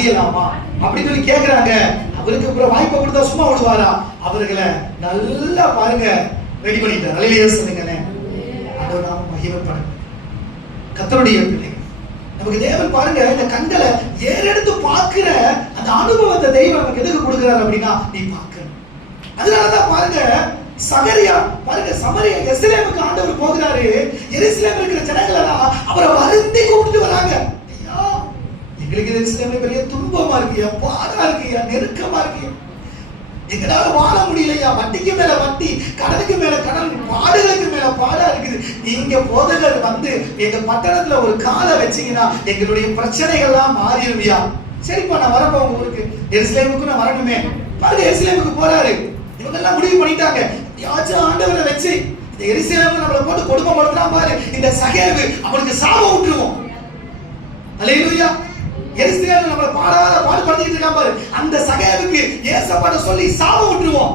அடியலாமா அப்படின்னு சொல்லி கேக்குறாங்க. அவருக்கு அப்புறம் வாய்ப்பை கொடுத்தா சும்மா விடுவாரா? அவர்களை நல்லா பாருங்க ரெடி பண்ணிட்டார். அல்லேலூயா சொல்லுங்க. ஆண்டவர் நாம மகிமைப்படும். கர்த்தருடைய பிள்ளைகள், நமக்கு தேவன் பாருங்க இந்த கண்களை ஏறெடுத்து பார்க்கிற அந்த அனுபவத்தை தெய்வம் நமக்கு எதுக்கு கொடுக்கிறார் அப்படின்னா, நீ பார்க்கணும். அதனாலதான் பாருங்க சகரியா பாருங்க சமரியா எருசலேமுக்கு ஆண்டவர் போகிறாரு. எருசலேமில் இருக்கிற ஜனங்கள் எல்லாம் அவரை வருந்தி கூப்பிட்டு வராங்க. ஐயா, எங்களுக்கு எருசலேம்ல பெரிய துன்பமா இருக்குயா, பாடா இருக்குயா, நெருக்கமா இருக்குயா, எங்களால வாழ முடியலையா, வட்டிக்கு மேல வட்டி, கடனுக்கு மேல கடன், பாடுகளுக்கு மேல பாடா இருக்குது. நீங்க போதகர் வந்து எங்க பட்டணத்துல ஒரு காலை வச்சீங்கன்னா எங்களுடைய பிரச்சனைகள்லாம் மாறிடுவியா? சரிப்பா, நான் வரப்போ உங்க ஊருக்கு எருசலேமுக்கு நான் வரணுமே. பாருங்க எருசலேமுக்கு போறாரு. இவங்க எல்லாம் முடிவு பண்ணிட்டாங்க, யாச்சும் ஆண்டவரை வச்சு இந்த எருசலேமுக்கு நம்மளை போட்டு கொடுமைப்படுத்துறான் பாரு, இந்த சகேவு அவனுக்கு சாபம் விட்டுருவோம். அல்லேலூயா. எருசலேமில் நம்மளை பாடுபடுத்திட்டு இருக்கான் பாரு, அந்த சகேவுக்கு ஏசப்பாட்ட சொல்லி சாபம் விட்டுருவோம்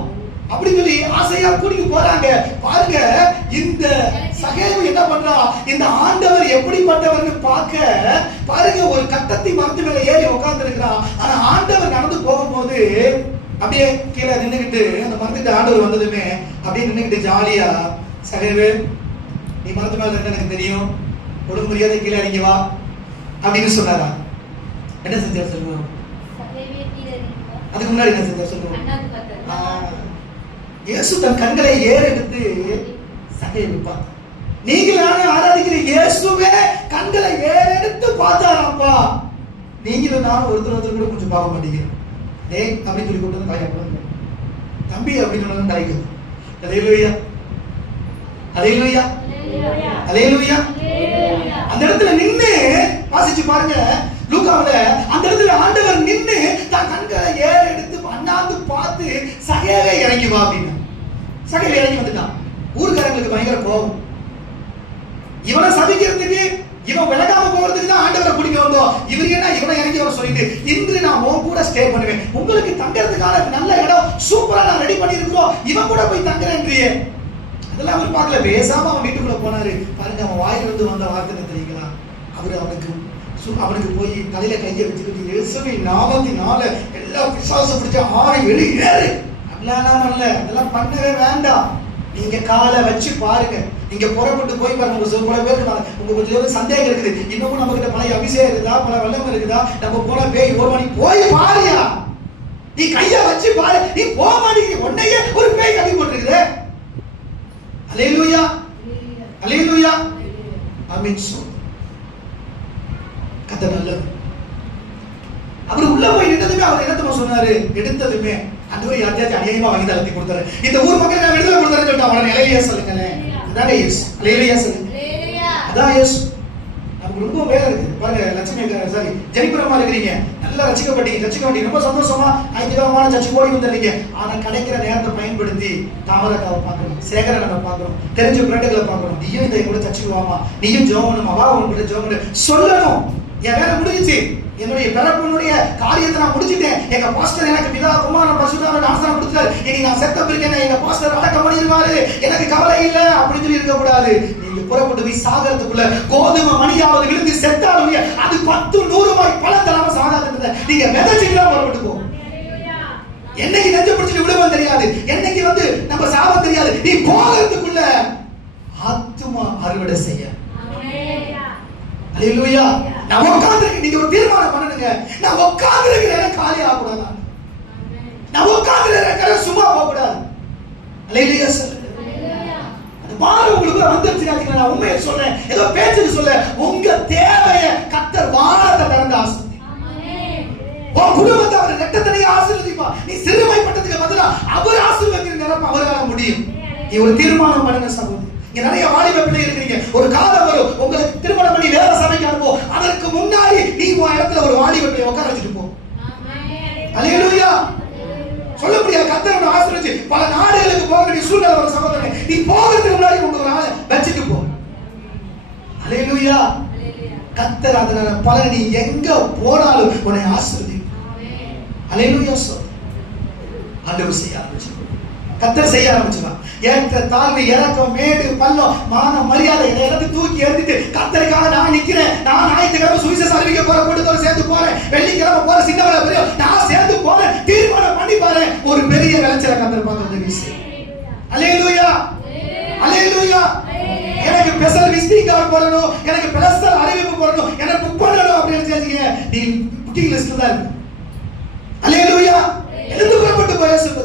அப்படின்னு சொல்லி ஆசையா கூட்டிட்டு போறாங்க. பாருங்க இந்த சகேவு என்ன பண்றா, இந்த ஆண்டவர் எப்படிப்பட்டவர்னு பார்க்க பாருங்க ஒரு கட்டத்தி மரத்து மேல ஏறி உட்கார்ந்து இருக்கிறான். ஆனா ஆண்டவர் நடந்து போகும்போது அப்படியே கீழே நின்னுகிட்டு, அந்த மரத்துக்கு ஆண்டவர் வந்ததுமே அப்படியே நின்னுகிட்டு ஜாலியா, சகேவு நீ மரத்து மேல இருக்க எனக்கு தெரியும், ஒழுங்கு மரியாதை கீழே இறங்கி வா அப்படின்னு சொன்னாரா? என்ன செஞ்சார் சொல்லுவோம்? அதுக்கு முன்னாடி என்ன செஞ்சார் சொல்லுவோம்? இயேசு தன் கண்களை ஏறெடுத்து சகேவை பார்த்தார். நீங்களான ஆராதிக்கிற இயேசுவே கண்களை ஏறெடுத்து பார்த்தாராப்பா. நீங்களும் நானும் ஒருத்தர் கூட கொஞ்சம் பார்க்க மாட்டேங்கிறோம். டேய் அப்படின்னு சொல்லி கொண்டு வந்து தாயா போடுங்க, தம்பி அப்படின்னு சொன்னது தாய்க்கு. அல்லேலூயா, அல்லேலூயா, அல்லேலூயா. அந்த இடத்துல நின்னு வாசிச்சு பாருங்க லூக்காவுல, அந்த இடத்துல ஆண்டவர் நின்னு தன் கண்களை ஏறெடுத்து அண்ணாந்து பார்த்து சகேவே இறங்கி வா அப்படின்னு. சகேவே இறங்கி வந்துட்டான். ஊர்காரங்களுக்கு பயங்கர கோபம். இவனை சபிக்கிறதுக்கு, இவன் விலகாம போறதுக்கு தான் ஆண்டவரை கூட்டிட்டு வந்தோம். இவர் என்ன இவனை இறங்கி வர சொல்லிட்டு, இன்று நான் உன் கூட ஸ்டே பண்ணுவேன், உங்களுக்கு தங்கறதுக்கான நல்ல இடம் சூப்பரா நான் ரெடி பண்ணி இருக்கிறோம், இவன் கூட போய் தங்குறேன்றியே. அதெல்லாம் அவர் பார்க்கல, பேசாம அவன் வீட்டுக்குள்ள போனாரு. பாருங்க அவன் வாயிலிருந்து வந்த வார்த்தை தெரியுங்களா? அவரு அவனுக்கு போய் தலையில கையை வச்சுக்கிட்டு இயேசுவின் நாமத்தினால எல்லா பிசாசு பிடிச்ச ஆறு எழு ஏறு அப்படிலாம் அல்ல, அதெல்லாம் பண்ணவே வேண்டாம். நீங்க காலை வச்சு பாருங்க, நீங்க புறப்பட்டு போய் பாருங்க. உங்க பல பேருக்கு உங்க கொஞ்சம் சந்தேகம் இருக்குது, இன்னமும் நம்ம கிட்ட பழைய அபிஷேகம் இருக்குதா, பல வெள்ளம் இருக்குதா, நம்ம போன பேய் ஒரு மணி போய் பாருயா. நீ கைய வச்சு பாரு, நீ போக மாட்டேங்க, உன்னையே ஒரு பேய் கட்டி போட்டுருக்குது. அல்லேலூயா, அல்லேலூயா, ஆமென். சொல் கத்த நல்லது. அவர் உள்ள போய் நின்றதுமே அவர் என்னத்தமா சொன்னாரு? எடுத்ததுமே அன்றுவரை யாத்தியாச்சும் அநியாயமா வாங்கி தள்ளி கொடுத்தாரு. இந்த ஊர் மக்கள் நான் விடுதலை கொடுத்தாருன்னு சொல்லிட்டு அவனை அல்லேலூயா சொல்லுங்களேன். அதானே இயேசு. அல்லேலூயா சொல்லுங்க. அதான் இயேசு. நமக்கு ரொம்ப வேலை இருக்கு பாருங்க. லட்சுமி சாரி ஜெனிபுரமா இருக்கிறீங்க, நல்லா ரசிக்கப்பட்டீங்க, ரொம்ப சந்தோஷமா ஐக்கியமான சர்ச்சுக்கு ஓடி வந்துடுறீங்க. ஆனா கிடைக்கிற நேரத்தை பயன்படுத்தி தாமரக்காவை பார்க்கணும், சேகரனை பார்க்கணும், தெரிஞ்ச பிரெண்டுகளை பார்க்கணும். நீயும் இந்த கூட சர்ச்சுக்கு வாமா, நீயும் ஜெபம் பண்ணுமா, வா உங்ககிட்ட ஜெபம் பண்ணு சொல்லணும். என் வேலை முடிஞ்சிச்சு, என்னுடைய பிறப்பினுடைய காரியத்தை நான் முடிச்சிட்டேன். எங்க பாஸ்டர் எனக்கு பிதா குமாரன் பரிசுத்தாவின் ஆசீர்வாதம் கொடுத்தாரு. இனி நான் செத்த பிறகு எங்க பாஸ்டர் அடக்கம் பண்ணிடுவாரு, எனக்கு கவலை இல்லை அப்படின்னு சொல்லி இருக்க கூடாது. நீங்க புறப்பட்டு போய் சாகரத்துக்குள்ள கோதுமை மணியாவது விழுந்து செத்தாலும் அது 10-100 பழம் தராம சாகாதுன்றத நீங்க விதைச்சிட்டு புறப்பட்டு போ. என்னைக்கு நெஞ்சு பிடிச்சிட்டு விடுவோம் தெரியாது, என்னைக்கு வந்து நம்ம சாபம் தெரியாது. நீ போகிறதுக்குள்ள ஆத்துமா அறுவடை செய்ய. அல்லேலூயா. நான் உட்கார்ந்திருக்கேன், நீங்க ஒரு தீர்மானம் பண்ணுங்க. நான் உட்கார்ந்திருக்கிறேன் காலி ஆகக்கூடாது, நான் உட்கார்ந்திருக்கிறேன் சும்மா போக கூடாது. அல்லேலூயா சொல்லுங்க. அந்த பாரு உங்களுக்கு வந்துருச்சு. நான் உண்மையை சொல்றேன், ஏதோ பேச்சுக்கு சொல்ல. உங்க தேவையை கர்த்தர் வானத்தை திறந்து ஆசீர்வதி. உன் குடும்பத்தை அவர் ரெட்டத்தனையே ஆசீர்வதிப்பா. நீ சிறுமைப்பட்டதுக்கு பதிலா அவர் ஆசீர்வதிக்கிற நிரப்ப அவரால முடியும். நீ ஒரு தீர்மானம் பண்ணுங்க சகோதரி. இங்க நிறைய வாலிப பிள்ளைகள் இருக்கீங்க. ஒரு காலம் வரும் உங்களுக்கு திருமணம் பண்ணி வேற சபைக்கு அனுப்புவோம். அதற்கு முன்னாடி நீ உன் இடத்துல ஒரு வாலிப பிள்ளையை உட்கார வச்சுட்டு போ. அல்லேலூயா. சொல்ல முடியாது, கர்த்தர் ஆசீர்வதிச்சு பல நாடுகளுக்கு போக வேண்டிய சூழ்நிலை வர சகோதரனே, நீ போகிறதுக்கு முன்னாடி உங்க ஒரு ஆளை வச்சுட்டு போ. அல்லேலூயா. கர்த்தர் அதனால பல நீ எங்க போனாலும் உன்னை ஆசீர்வதிப்பார். அல்லேலூயா. சொல் ஆண்டவர் செய்ய ஆரம்பிச்சு கர்த்தர் செய்ய ஆரம்பிச்சுவான். ஏற்ற தாழ்வு, இறக்கம், மேடு, பள்ளம், மானம், மரியாதை எல்லாத்தையும் தூக்கி எடுத்துட்டு கர்த்தருக்காக நான் நிக்கிறேன். நான் ஞாயிற்றுக்கிழமை சுவிசேஷம் அறிவிக்க போற கூட்டத்தோட சேர்ந்து போறேன், வெள்ளிக்கிழமை போற சின்னவள பெரிய நான் சேர்ந்து போறேன், தீர்மானம் பண்ணி பாரு, ஒரு பெரிய விளைச்சலை கர்த்தர் பார்க்க வீசு. அல்லேலூயா, அல்லேலூயா. எனக்கு ஸ்பெஷல் விசிட்டிங் கார்டு போடணும், எனக்கு ஸ்பெஷல் அறிவிப்பு போடணும், எனக்கு புக் பண்ணணும் அப்படின்னு நினைச்சீங்க, நீ புக்கிங் லிஸ்ட்ல தான் இருக்கு. அல்லேலூயா. எழுந்து புறப்பட்டு போய் இயேசுவை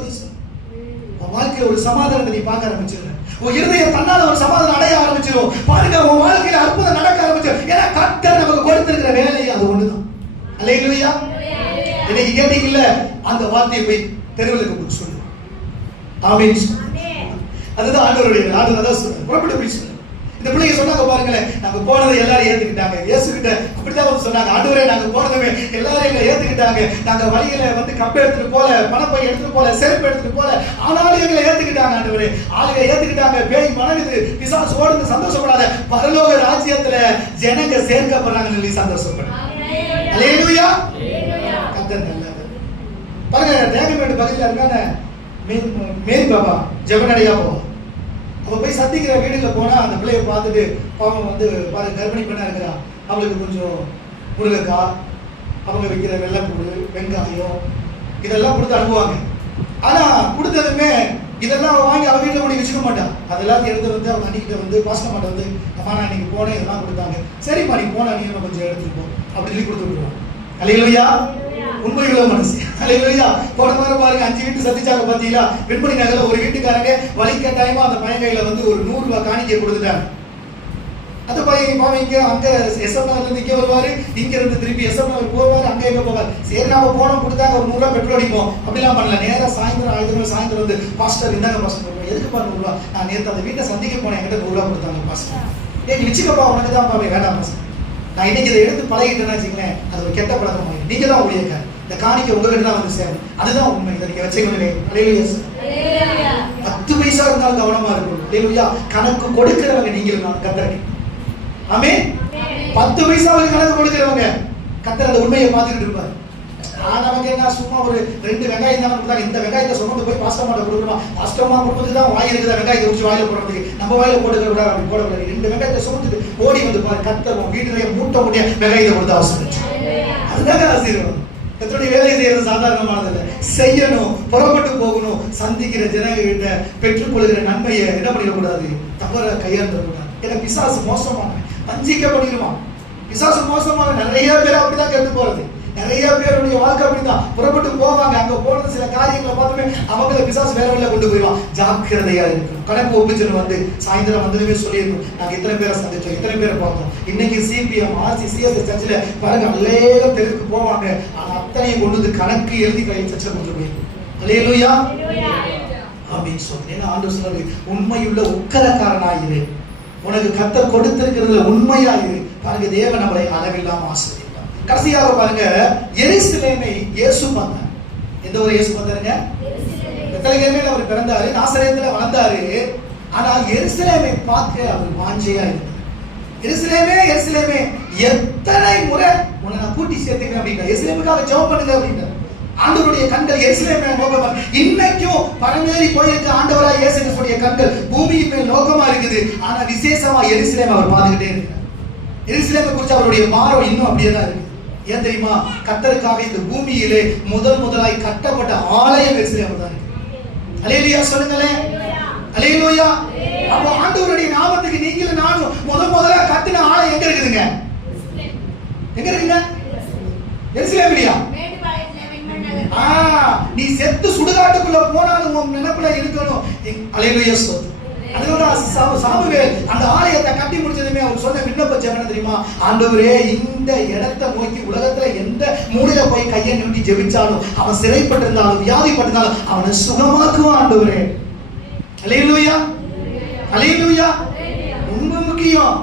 உன் வாழ்க்கையில ஒரு சமாதானத்தை நீ பார்க்க ஆரம்பிச்சிருக்க. உன் இருதயம் தன்னால ஒரு சமாதானம் அடைய ஆரம்பிச்சிடும். பாருங்க, உன் வாழ்க்கையில அற்புதம் நடக்க ஆரம்பிச்சிடும். ஏன்னா கர்த்தர் நமக்கு கொடுத்திருக்கிற வேலை அது ஒண்ணுதான். அல்லேலூயா. இன்னைக்கு கேட்டீங்கல்ல, அந்த வார்த்தையை போய் தெருவுக்கு போய் சொல்லு. ஆமென். அதுதான் ஆண்டவருடைய ஆண்டவர் தான் சொல்றாரு, புறப்பட்டு போய் சொல்லு. இந்த பிள்ளைங்க சொன்னாங்க பாருங்களேன், நாங்க போனதை எல்லாரும் ஏத்துக்கிட்டாங்க. இயேசு கிட்ட அப்படிதான் வந்து சொன்னாங்க, ஆண்டவரே நாங்க போனதுமே எல்லாரும் எங்களை ஏத்துக்கிட்டாங்க. நாங்க வழியில வந்து கப்பை எடுத்துட்டு போல, பணப்பை எடுத்துட்டு போல, செருப்பு எடுத்துட்டு போல, ஆனாலும் எங்களை ஏத்துக்கிட்டாங்க. ஆண்டவரே ஆளுங்க ஏத்துக்கிட்டாங்க. பேய் மனது பிசாசு ஓடுது, சந்தோஷப்படாத. பரலோக ராஜ்யத்துல ஜனங்க சேர்க்கப்படுறாங்க, சொல்லி சந்தோஷப்படு. அல்லேலூயா. கர்த்தர் நல்லவர். பாருங்க, தேகமேடு பக்கத்துல இருக்கான மேரி பாபா ஜெபநடையா போவா. அவ போய் சந்திக்கிற வீடுல போனா அந்த பிள்ளைய பார்த்துட்டு பாவம் வந்து பாருங்க, கர்ப்பிணி பெண்ணா இருக்கிறா, அவளுக்கு கொஞ்சம் முருங்கைக்காய், அவங்க வைக்கிற வெள்ளைப்பூடு, வெங்காயம் இதெல்லாம் கொடுத்து அனுப்புவாங்க. ஆனா கொடுத்ததுமே இதெல்லாம் வாங்கி அவ வீட்டுல கொண்டு வச்சுக்க மாட்டான். அதெல்லாம் எடுத்து வந்து அவங்க அன்னிக்கிட்ட வந்து பாஸ்டர் மாட்ட வந்து, அம்மா நான் இன்னைக்கு போனேன், இதெல்லாம் கொடுத்தாங்க, சரிம்மா நீ போனா நீ கொஞ்சம் எடுத்துட்டு போ அப்படின்னு சொல்லி கொடுத்து விட்டுருவான். அல்லேலூயா. உண்மையுள்ள மனசு. அல்லேலூயா. போன வாரம் பாருங்க, 5 வீட்டு சந்திச்சாங்க பாத்தீங்களா? வெண்படி நகர்ல ஒரு வீட்டுக்காரங்க வலிக்கட்டாயமா அந்த பையன் கையில வந்து ஒரு 100 ரூபாய் காணிக்கை கொடுத்துட்டாங்க. அந்த பையன் பாவம் இங்க அங்க எஸ்எம்ஆர்ல இருந்து இங்க வருவாரு, இங்க இருந்து திருப்பி எஸ்எம்ஆர் போவாரு, அங்க எங்க போவாரு. சரி நாம போனோம், கொடுத்தாங்க ஒரு 100 ரூபாய் பெட்ரோல் அடிப்போம் அப்படிலாம் பண்ணல. நேரா சாயந்தரம் 5 மணி சாயந்தரம் வந்து, பாஸ்டர் இந்தாங்க பாஸ்டர், எதுக்கு பாரு 100 ரூபாய், நான் நேற்று அந்த வீட்டை சந்திக்க போனேன், என்கிட்ட 100 ரூபாய் கொடுத்தாங்க பாஸ்டர். நீ வச்சுக்கப்பா, உனக்கு தான் பாவே, வேண்டாம் பாஸ்டர், நான் இன்னைக்கு இதை எடுத்து பழகிட்டேன்னு வச்சுங்களேன், அது ஒரு கெட்ட பழக்கம். நீங்க தான் ஊழியக்காரர், இந்த காணிக்கை உங்ககிட்ட தான் வந்து சேரும், அதுதான் உண்மை. இதை நீங்க வச்சுக்கணும். அல்லேலூயா. 10 பைசா இருந்தாலும் கவனமா இருக்கணும். அல்லேலூயா. கணக்கு கொடுக்கிறவங்க நீங்க கர்த்தருக்கு. ஆமென். 10 பைசாவுக்கு கணக்கு கொடுக்கிறவங்க கர்த்தர் அந்த உண்மையை பார்த்துக்கிட்டு இருப்பார். நமக்கு என்ன சும்மா ஒரு 2 வெங்காயம் தான் கொடுத்தாங்க, இந்த வெங்காயத்தை சுமந்து போய் பாஸ்டர் மாட்ட கொடுக்கணும், பாஸ்டர் மா கொடுத்து தான் வாய் இருக்குதா வெங்காயத்தை வச்சு வாயில போடுறதுக்கு, நம்ம வாயில போட்டுக்க விடாது, அப்படி போடக்கூடாது. 2 வெங்காயத்தை சுமந்துட்டு ஓடி வந்து பாரு, கர்த்தர் வீட்டுல மூட்டை முடிய வெங்காயத்தை கொடுத்து அவசரம். அதுதாங்க ஆசீர்வாதம். கர்த்தருடைய வேலை செய்யறது சாதாரணமானதில்லை, செய்யணும், புறப்பட்டு போகணும், சந்திக்கிற ஜனங்கிட்ட பெற்றுக்கொள்கிற நன்மையை என்ன பண்ணிடக்கூடாது, தவற கையாண்டக்கூடாது. ஏன்னா பிசாசு மோசமான வஞ்சிக்க பண்ணிடுவான். பிசாசு மோசமான நிறைய பேர் அப்படிதான் கெட்டு போறது. நிறைய பேருடைய வாழ்க்கை அப்படிதான், புறப்பட்டு போவாங்க, அங்க போனது சில காரியங்களை பார்த்துமே அவங்களை பிசாசு வேற வழியில கொண்டு போயிடுவான். ஜாக்கிரதையா இருக்கணும். கணக்கு ஒப்பிச்சுன்னு வந்து சாயந்தரம் வந்ததுமே சொல்லியிருக்கணும், நாங்க இத்தனை பேரை சந்திச்சோம், இத்தனை பேரை பார்த்தோம். இன்னைக்கு சிபிஎம் ஆர்சி சிஎஸ்எஸ் சர்ச்சில் பாருங்க, அல்லேல தெருக்கு போவாங்க, ஆனா அத்தனையும் கொண்டு வந்து கணக்கு எழுதி சர்ச்சில் கொண்டு போயிருக்கும். அல்லேலூயா. அப்படின்னு சொல்லி ஆண்டவர் சொன்னாரு, உண்மையுள்ள உக்கரக்காரனாயிரு, உனக்கு கர்த்தர் கொடுத்திருக்கிறதுல உண்மையாயிரு. பாருங்க, தேவன் நம்மளை அளவில்லாம ஆசீர்வதிப்பார். கடைசியாக பாருங்க, எருசலேமை இயேசு பார்த்தார். எந்த ஒரு இயேசு பார்த்தாருங்க? பெத்லகேமில் அவர் பிறந்தாரு, நாசரேத்துல வளர்ந்தாரு. ஆனா எருசலேமை பார்க்க அவர் வாஞ்சையா இருந்தார். எருசலேமே எருசலேமே, எத்தனை முறை உன்னை நான் கூட்டி சேர்த்துக்கிறேன் அப்படின்னா, எருசலேமுக்காக ஜெபம் பண்ணுங்க அப்படின்னா, ஆண்டவருடைய கண்கள் எருசலேமை நோக்கமா. இன்னைக்கும் பரமேறி போயிருக்க ஆண்டவராய் இயேசு கிறிஸ்துவின் கண்கள் பூமியின் மேல் நோக்கமா இருக்குது. ஆனா விசேஷமா எருசலேமை அவர் பார்த்துக்கிட்டே இருக்கிறார். எருசலேமை குறித்து அவருடைய பார்வை இன்னும் அப்படியே தான் இருக்கு. ஏன் தெரியுமா? கர்த்தருக்காக இந்த பூமியிலே முதலாய் கட்டப்பட்ட ஆலயம் எருசலேம் தான் இருக்கு. அல்லேலூயா சொல்லுங்களேன். அல்லேலூயா. அப்ப ஆண்டவருடைய நாமத்துக்கு நீங்களும் நானும் முதலா கட்டின ஆலயம் எங்க இருக்குதுங்க? எங்க இருக்குங்க? எருசலேம் இல்லையா? நீ செத்து சுடுகாட்டுக்குள்ள போனாலும் உன் நினைப்புல இருக்கணும். அல்லேலூயா சொல்லுங்க. அதுதான் சாமுவேல் அந்த ஆலயத்தை கட்டி முடிச்சதுமே அவர் சொன்ன விண்ணப்பம் ஜெபம் தெரியுமா? ஆண்டவரே, இந்த இடத்தை நோக்கி உலகத்துல எந்த மூலையில போய் கையை நீட்டி ஜெபிச்சாலும், அவன் சிறைப்பட்டிருந்தாலும் வியாதிப்பட்டிருந்தாலும் அவனை சுகமாக்குவான் ஆண்டவரே. அல்லேலூயா. அல்லேலூயா. ரொம்ப முக்கியம்.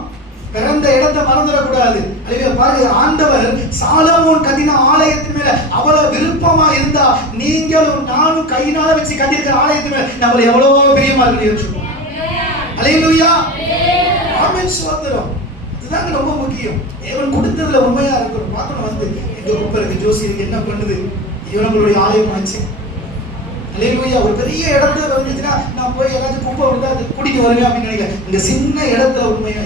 பிறந்த இடத்தை மறந்துடக்கூடாது. அல்லேலூயா. பாருங்க, ஆண்டவர் சாலமோன் கட்டின ஆலயத்தின் மேல அவ்வளவு விருப்பமா இருந்தா, நீங்களும் நானும் கையினால வச்சு கட்டியிருக்கிற ஆலயத்தின் மேல நம்மள எவ்வளவு பிரியமா இருக்கு. அல்லேலூயா. ஆமென். ஸ்தோத்திரம். இதுதான் ரொம்ப முக்கியம். தேவன் கொடுத்ததுல உண்மையா இருக்கணும். பார்க்கணும் வந்து எங்க குப்பருக்கு ஜோசி என்ன பண்ணுது, இவங்களுடைய ஆலயம் ஆச்சு. அல்லேலூயா. ஒரு பெரிய இடத்துல வந்துச்சுன்னா நான் போய் ஏதாச்சும் குப்பை வந்து அது கூட்டிட்டு வருவேன் அப்படின்னு நினைக்கிறேன். இந்த சின்ன இடத்துல உண்மையா,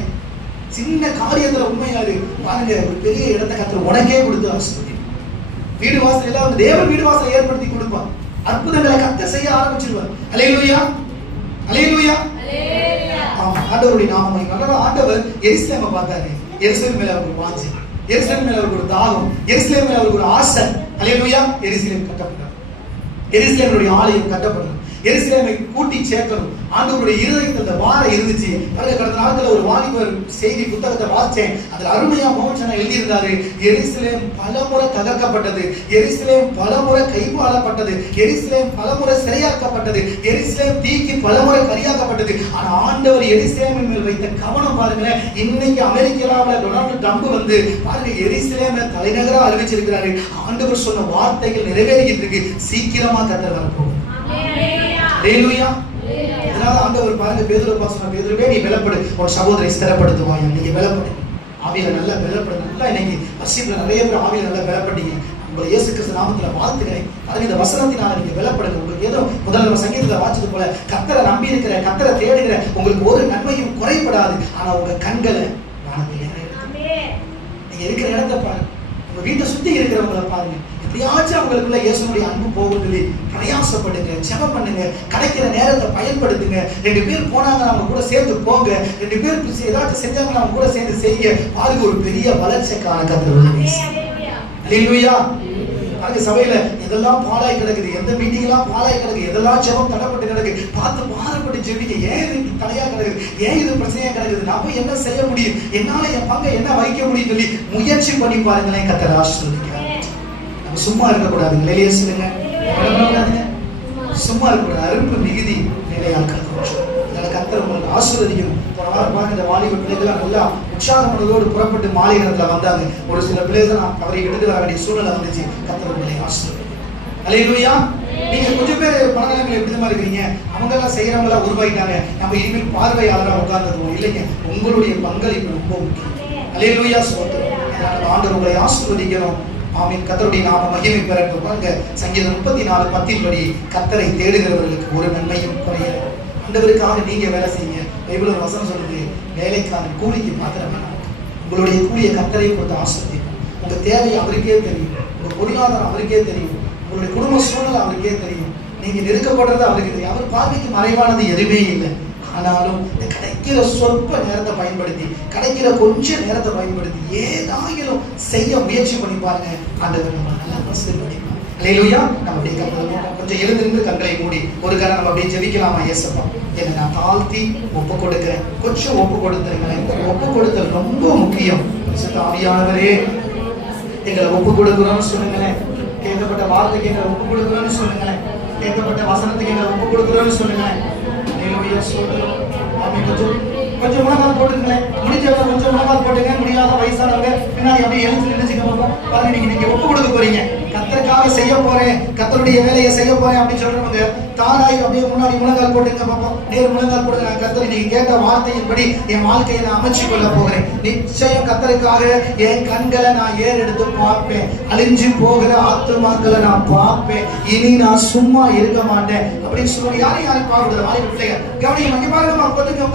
சின்ன காரியத்துல உண்மையாரு பாருங்க, ஒரு பெரிய இடத்தை கர்த்தர் உனக்கே கொடுத்து ஆசீர்வதி. வீடு வாசல் எல்லாம் தேவன் வீடு வாசலை ஏற்படுத்தி கொடுப்பார். அற்புதங்களை கர்த்தர் செய்ய ஆரம்பிச்சிருவார். அல்லேலூயா, அல்லேலூயா. ஆண்டவருடைய நாமம். ஆண்டவர் எருசலேமை பார்த்தாரு. எருசலேம் மேல அவருக்கு வாஞ்சை, எருசலேம் மேல அவருக்கு ஒரு தாகம், எருசலேம் மேல அவருக்கு ஒரு ஆசை. அல்லேலூயா. எருசலேம் கட்டப்பட்டார். எருசலேமுடைய ஆலயம் கட்டப்பட்டது. எருசலேமை கூட்டி சேர்க்கணும். ஆண்டவருடைய இருதயத்தில் அந்த வாரம் இருந்துச்சு. கடந்த நாட்கள் ஒரு வாலிபர் செய்தி புத்தகத்தை வாசிச்சேன். அதுல அருமையா மோகன் எழுதியிருந்தாரு. எருசலேம் பலமுறை தகர்க்கப்பட்டது, எருசலேம் பலமுறை கைவாளப்பட்டது, எருசலேம் பலமுறை சிறையாக்கப்பட்டது, எருசலேம் தீக்கு பலமுறை கரியாக்கப்பட்டது. ஆனா ஆண்டவர் எருசலேமின் மேல் வைத்த கவனம் பாருங்களேன். இன்னைக்கு அமெரிக்காவில் டொனால்டு ட்ரம்ப் வந்து பாருங்க எருசலேமை தலைநகரா அறிவிச்சிருக்கிறாரு. ஆண்டவர் சொன்ன வார்த்தைகள் நிறைவேறிக்கிட்டு இருக்கு. சீக்கிரமா கர்த்தர் வரப்போகுது. அல்லேலூயா. இதனால ஆண்டவர் பாருங்க பேதுருவை பார்த்து, பேதுருவே நீ பலப்படு, உன் சகோதரை ஸ்திரப்படுத்துவாய். நீங்க பலப்படு, ஆவியில நல்லா பலப்படு. நல்லா இன்னைக்கு வசிப்புல நிறைய பேர் ஆவியில நல்லா பலப்பட்டீங்க. உங்களை இயேசு கிறிஸ்து நாமத்துல வாழ்த்துக்கிறேன். பாருங்க இந்த வசனத்தினால நீங்க பலப்படுங்க. உங்களுக்கு ஏதோ முதல்ல சங்கீதத்துல வாசிச்சது போல கர்த்தரை நம்பி இருக்கிற, கர்த்தரை தேடுகிற உங்களுக்கு ஒரு நன்மையும் குறைபடாது. ஆனா உங்க கண்களை வானத்தில் நீங்க இருக்கிற இடத்தை பாருங்க, உங்க வீட்டை சுத்தி இருக்கிறவங்களை பாருங்க. எப்படியாச்சும் அவங்களுக்குள்ள இயேசுனுடைய அன்பு போகுது. பிரயாசப்படுங்க, ஜெபம் பண்ணுங்க, கிடைக்கிற நேரத்தை பயன்படுத்துங்க. 2 பேர் போனாங்க அவங்க கூட சேர்ந்து போங்க. 2 பேர் ஏதாச்சும் செஞ்சாங்க அவங்க கூட சேர்ந்து செய்ய. பாருங்க ஒரு பெரிய வளர்ச்சிக்கான கர்த்தர். அல்லேலூயா. அது சபையில எதெல்லாம் பாலாய் கிடக்குது, எந்த மீட்டிங் எல்லாம் பாலாய் கிடக்கு, எதெல்லாம் ஜெபம் தடைப்பட்டு கிடக்கு, பார்த்து பாரப்பட்டு ஜெபிங்க. ஏன் இது தலையா கிடக்குது, ஏன் இது பிரச்சனையா கிடக்குது, நம்ம என்ன செய்ய முடியும், என்னால என் பங்கை என்ன வைக்க முடியும் சொல்லி முயற்சி பண்ணி பாருங்களேன். கர்த்தர் ஆசீர்வதிக்கிறார். நம்ம சும்மா இருக்கக்கூடாது. நிலையிலே சொல்லுங்க, சும்மா இருக்கக்கூடாது. அரும்பு மிகுதி நிலையாக்கள். கர்த்தர் உங்களுக்கு ஆசீர்வதிக்கணும். போன வாரம் பாருங்க இந்த வாலிப பிள்ளைகள் நல்லா உற்சாகமனதோடு புறப்பட்டு மாலை நேரத்துல வந்தாங்க. ஒரு சில பிள்ளைகள் அவரை எடுத்து வர வேண்டிய சூழ்நிலை வந்துச்சு. கர்த்தர் உங்களை ஆசீர்வதிக்கணும். அல்லேலூயா. நீங்க கொஞ்சம் பேர் மனநிலைமையில எப்படி இருக்கீங்க, அவங்க எல்லாம் செய்யறவங்க எல்லாம் உருவாயிட்டாங்க, நம்ம இனிமேல் பார்வையாளரா உட்கார்ந்துருவோம். இல்லைங்க, உங்களுடைய பங்களிப்பு ரொம்ப முக்கியம். அல்லேலூயா. ஸ்தோத்திரம். ஆண்டவர் உங்களை ஆசீர்வதிக்கணும். ஆமென். கர்த்தருடைய நாம மகிமை பெறட்டும். பாருங்க சங்கீதம் 34:10 படி கர்த்தரை தேடுகிறவர்களுக்கு ஒரு நன்மையும் குறையாது. ஆண்டவருக்காக நீங்க வேலை செய்யுங்க. பைபிள் ஒரு வசனம் சொல்லுது, வேலைக்கான கூலிக்கு பாத்திரம் வேணாம். உங்களுடைய கூலியை கர்த்தரை கொடுத்து ஆசீர்வதிக்கும். உங்க தேவை அவருக்கே தெரியும், உங்க பொருளாதாரம் அவருக்கே தெரியும், உங்களுடைய குடும்ப சூழல் அவருக்கே தெரியும், நீங்க நெருக்கப்படுறது அவருக்கு தெரியும். அவர் பார்வைக்கு மறைவானது எதுவுமே இல்லை. ஆனாலும் இந்த கிடைக்கிற சொற்ப நேரத்தை பயன்படுத்தி, கிடைக்கிற கொஞ்ச நேரத்தை பயன்படுத்தி ஏதாயிலும் செய்ய முயற்சி பண்ணி பாருங்க. ஆண்டவர் நம்ம நல்லா ஆசீர்வதிப்பார். அல்லேலூயா. நம்ம அப்படியே கொஞ்சம் எழுந்திருந்து கண்களை மூடி ஒரு காலம் நம்ம அப்படியே ஜெபிக்கலாமா? இயேசுப்பா, என்னை நான் தாழ்த்தி ஒப்பு கொடுக்கிறேன். கொஞ்சம் ஒப்பு கொடுத்துருங்களேன். ஒப்பு கொடுத்தல் ரொம்ப முக்கியம். ஆவியானவரே எங்களை ஒப்பு கொடுக்குறோம்னு சொல்லுங்களேன். கேட்கப்பட்ட வார்த்தைக்கு எங்களை ஒப்பு கொடுக்குறோம்னு சொல்லுங்களேன். கேட்கப்பட்ட வசனத்துக்கு எங்களை ஒப்பு கொடுக்குறோம்னு சொல்லுங்களேன். கொஞ்சம் முழங்கால் போட்டுங்களேன். முடிஞ்சவங்க கொஞ்சம் முழங்கால் போட்டுங்க. முடியாத வயசானவங்க பின்னாடி அப்படியே எழுந்து நினைச்சுக்க பார்ப்போம். பாருங்க, நீங்க ஒப்பு கொடுக்க போறீங்க. கர்த்தருக்காக செய்ய போறேன், கர்த்தருடைய வேலையை செய்ய போறேன் அப்படின்னு சொல்றவங்க தானாய் அப்படியே முன்னாடி முழங்கால் போட்டுங்க பார்ப்போம். நேர் முழங்கால் போடுங்க. நான் கர்த்தரை நீங்க கேட்ட வார்த்தையின்படி என் வாழ்க்கையை நான் அமைச்சு கொள்ள போகிறேன். நிச்சயம் கர்த்தருக்காக என் கண்களை நான் ஏறெடுத்து பார்ப்பேன். அழிஞ்சு போகிற ஆத்துமாக்களை நான் பார்ப்பேன். இனி நான் சும்மா இருக்க மாட்டேன் அப்படின்னு சொல்லுவாங்க. யாரும் பார்க்கறது வாய் பிள்ளைங்க கவனிங்க. அங்கே பாருங்கம்மா, உட்காந்துங்க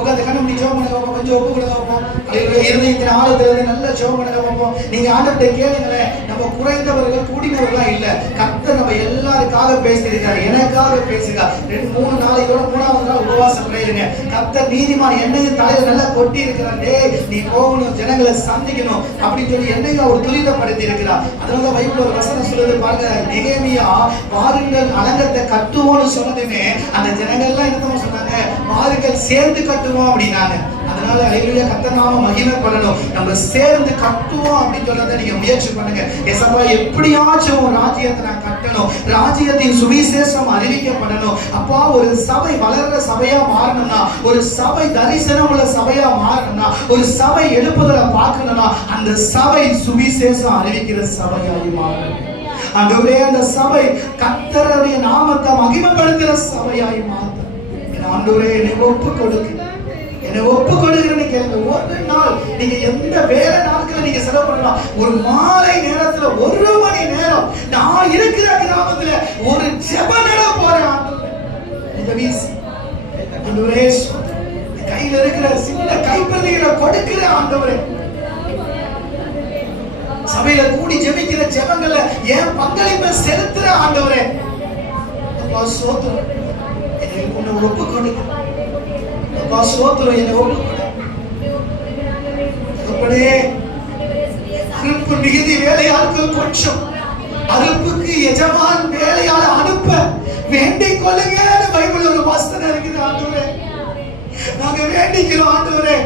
உட்காந்து கண்ணு முடி ஜெபம் பண்ணுங்க பார்ப்போம். கொஞ்சம் ஒப்பு கொடுங்க பார்ப்போம். இருதயத்தின் ஆழத்திலிருந்து நல்ல ஜெபம் பண்ணுங்க பார்ப்போம். நீங்க ஆண்டவர்கிட்ட கேளுங்களேன். நம்ம குறைந்தவர்கள் கூடினவர்களா இல்ல. கர்த்தர் நம்ம எல்லாருக்காக பேசியிருக்காரு, எனக்காக பேசுகிறார். 2-3 நாளைக்கோட 3வது நாள் உபவாசம் பண்ணிருங்க. கர்த்தர் நீதிமான் என்னையும் தலையில நல்லா கொட்டி இருக்கிறார். டேய் நீ போகணும், ஜனங்களை சந்திக்கணும் அப்படின்னு சொல்லி என்னையும் அவர் துரிதப்படுத்தி இருக்கிறார். அதனால பைபிள் ஒரு வசனம் சொல்லுது பாருங்க. நெகேமியா வாருங்கள் அலங்கத்தை கட்டுவோம்னு சொன்னதுமே அந்த ஜனங்கள்லாம் என்ன சொன்னாங்க? வாருங்கள் சேர்ந்து கட்டுவோம் அப்படின்னாங்க. அதனால அல்லேலூயா. கர்த்தர் நாம மகிமை பண்ணணும். நம்ம சேர்ந்து கட்டுவோம் அப்படின்னு சொல்றதை நீங்க முயற்சி பண்ணுங்க. ஏசப்பா, எப்படியாச்சும் ஒரு ராஜ்யத்தை நான் கட்டணும், ராஜ்யத்தின் சுவிசேஷம் அறிவிக்கப்படணும். அப்பா, ஒரு சபை வளர்ற சபையா மாறணும்னா, ஒரு சபை தரிசனம் உள்ள சபையா மாறணும்னா, ஒரு சபை எழுப்புதலை பார்க்கணும்னா அந்த சபை சுவிசேஷம் அறிவிக்கிற சபையாய் மாறணும். ஆண்டவரே, அந்த சபை கர்த்தருடைய நாமத்தை மகிமைப்படுத்துகிற சபையாய் மாறணும். ஆண்டவரே, என்னை ஒப்பு கொடுக்கு, என்னை ஒப்பு கொடுக்கிறேன்னு கேளுங்க. ஒரு நாள் நீங்க எந்த வேலை நாட்களை நீங்க செலவு பண்ணலாம். ஒரு மாலை நேரத்துல 1 மணி நேரம் நான் இருக்கிற கிராமத்துல ஒரு ஜெப வீசி ஆண்டவரே கையில இருக்கிற சின்ன கைப்பிரதிகளை கொடுக்கிற ஆண்டவரே, சபையில கூடி ஜெபிக்கிற ஜெபங்களை என் பங்களிப்பை செலுத்துற ஆண்டவரே, அப்பா சோத்திரம் என்னை உன்னை ஒப்பு கொடுக்க, அப்பா சோத்திரம் என்னை ஒப்பு கொடு. அப்படியே அறுப்பு மிகுதி வேலையாட்கள் கொஞ்சம், அறுப்புக்கு எஜமான் வேலையால அனுப்ப வேண்டிக் கொள்ளுங்க. பைபிள் ஒரு வசனம் இருக்குது ஆண்டவரே, நாங்க வேண்டிக்கிறோம் ஆண்டவரே,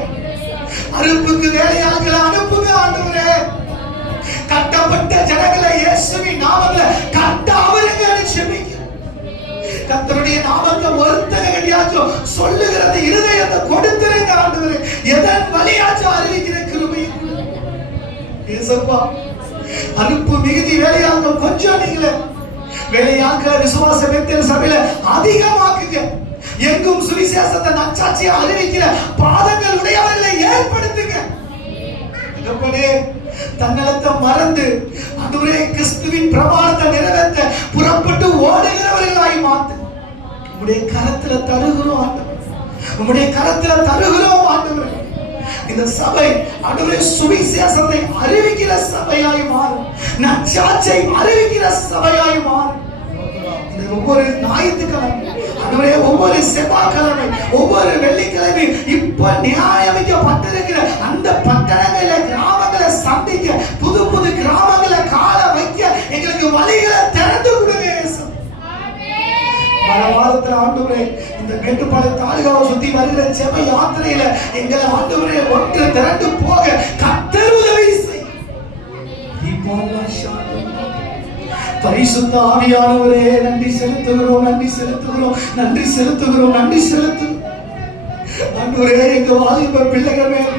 அறுப்புக்கு வேலையாட்களை அனுப்புங்க ஆண்டவரே. கட்டப்பட்ட ஜனங்களை இயேசுவின் நாமத்துல கட்ட அவருங்க செபிக்கிறோம். கர்த்தருடைய நாமத்தை ஒருத்தரையாச்சும் சொல்லுகிறது இருதயத்தை கொடுத்துருங்க ஆண்டவரே. எதன் வழியாச்சும் அறிவிக்கிற கிருபை இயேசுப்பா. அறுப்பு மிகுதி வேலையாட்கள் கொஞ்சம், நீங்களே வேலையாட்களை விசுவாச பெத்தேல் சபையில அதிகமாக்குங்க. எங்கும் சுவிசேஷத்தை நற்சாட்சியை அறிவிக்கிற பாதங்கள் உடையவர்களை ஏற்படுத்துங்க. தன்னலத்தை மறந்து ஆண்டவரே கிறிஸ்துவின் பிரமாணத்தை நிறைவேற்ற புறப்பட்டு ஓடுகிறவர்களாய் மாத்து. உம்முடைய கரத்துல தருகிறோம் ஆண்டவரே, உம்முடைய கரத்துல தருகிறோம் ஆண்டவரே. இந்த சபை ஆண்டவரே சுவிசேஷத்தை அறிவிக்கிற சபையாய் மாறும், நற்சாட்சியை அறிவிக்கிற சபையாய் மாறும். ஒவ்வொரு ஞாயிற்றுக்கிழமை ஆண்டவரே, ஒவ்வொரு செவ்வாய்க்கிழமை, ஒவ்வொரு வெள்ளிக்கிழமை இப்ப நியாயமிக்கப்பட்டிருக்கிற அந்த பட்டணங்களை கிராமங்களை சந்திக்க, புது புது கிராமங்களை கால வைக்க எங்களுக்கு வழிகளை திறந்து கொடுங்க. வாரத்துல ஆண்டவரே இந்த மேட்டுப்பாளைய தாலுகாவை சுத்தி வருகிற செப யாத்திரையில எங்களை ஆண்டவரே ஒன்று திரண்டு போக கர்த்தர் உதவி செய். பரிசுத்த ஆவியானவரே நன்றி செலுத்துகிறோம், நன்றி செலுத்துகிறோம், நன்றி செலுத்துகிறோம், நன்றி செலுத்துகிறோம் ஆண்டவரே. எங்க வாலிப பிள்ளைகள் மேல,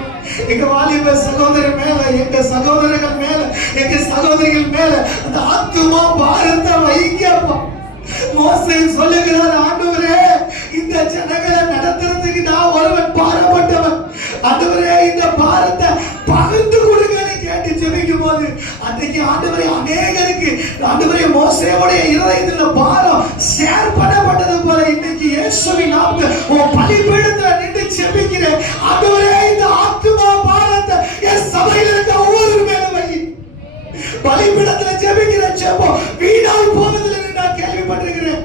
எங்க வாலிப சகோதரர் மேல, எங்க சகோதரர்கள் மேல, எங்க சகோதரிகள் மேல அந்த ஆத்துமா பாரத்தை வைங்கப்பா. மோசே சொல்லுகிறார் ஆண்டவரே, இந்த ஜனங்களை நடத்துறதுக்கு நான் ஒருவன் பாரப்பட்டவன் ஆண்டவரே, இந்த பாரத்தை பகிர்ந்து கொடுங்கன்னு கேட்டு ஜெபிக்கும் போது அன்றைக்கு ஆண்டவரே அநேகருக்கு ஆண்டவரே மோசேவுடைய இருதயத்துல பாரம் ஷேர் பண்ணப்பட்டது போல இன்னைக்கு இயேசுவின் நாமத்தில் உன் பலிபீடத்துல நின்று ஜெபிக்கிறேன் ஆண்டவரே. இந்த ஆத்துமா பாரத்தை என் சபையில இருக்க ஒவ்வொரு மேல வை. பலிபீடத்துல ஜெபிக்கிற ஜெபம் வீணாய் போவதில்லை நான் கேள்விப்பட்டிருக்கிறேன்.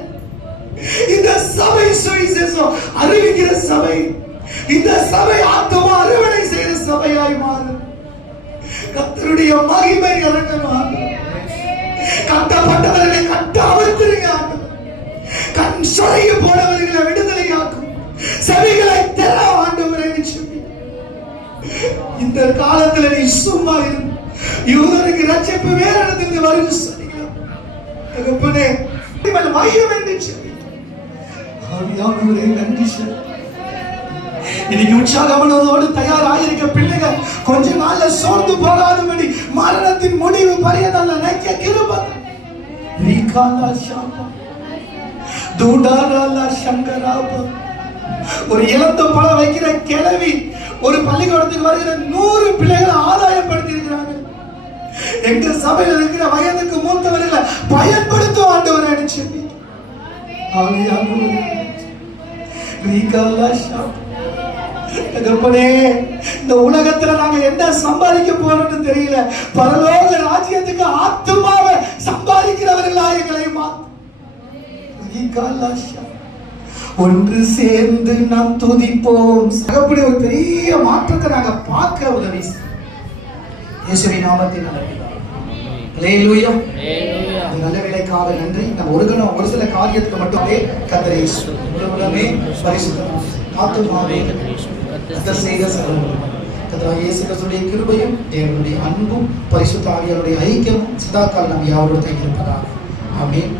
இந்த சபை சுவிசேஷம் அறிவிக்கிற சபை, இந்த சபை ஆத்துமா அறுவடை செய்கிற சபையாய் மாறும். கர்த்தருடைய மகிமை இறங்கணும். கட்டப்பட்டவர்களை கட்ட அமர்த்திருங்க. கண் சொறைய போனவர்களை விடுதலையாக்கும். செவிகளை திற ஆண்டவரே சொல்லி இந்த காலத்துல நீ சும்மா இரு. யூதனுக்கு ரட்சிப்பு வேற இடத்துல வருது சொன்னீங்க. மையம் என்று சொல்லி நன்றி சொல்லி இன்னைக்கு உற்சாகமனோடு தயாராயிருக்க பிள்ளைகள் கொஞ்ச நாள்ல சோர்ந்து போகாதபடி மரணத்தின் முடிவு பரியதல்ல நினைக்க கிருபை. ஒரு இளந்த பழம் வைக்கிற கிழவி ஒரு பள்ளிக்கூடத்துக்கு வருகிற 100 பிள்ளைகளை ஆதாயப்படுத்தி இருக்கிறாங்க. எங்க சபையில் இருக்கிற வயதுக்கு மூத்தவர்களை பயன்படுத்தும் ஆண்டவரை அடிச்சு இந்த உலகத்துல நாங்க என்ன சம்பாதிக்க போறோம்னு தெரியல. பரலோக ராஜ்யத்துக்கு ஆத்துமாவை சம்பாதிக்கிறவர்களா எங்களை ஒன்று சேர்ந்து நாம் துதிப்போம். அப்படி ஒரு பெரிய மாற்றத்தை நாங்க பார்க்க உதவி இயேசுவின் நாமத்தில் அல்லேலூயா. நல்ல வேலைக்காக நன்றி. நம்ம ஒரு சில காரியத்துக்கு மட்டுமே கர்த்தரை உலகமே பரிசுத்தம் ஆத்துமாவே கர்த்தர் செய்த கர்த்தர் இயேசு கிறிஸ்துவின் கிருபையும் தேவனுடைய அன்பும் பரிசுத்த ஆவியாருடைய ஐக்கியமும் சதாகாலம் நம் யாவரோடு இருப்பதாக. ஆமென்.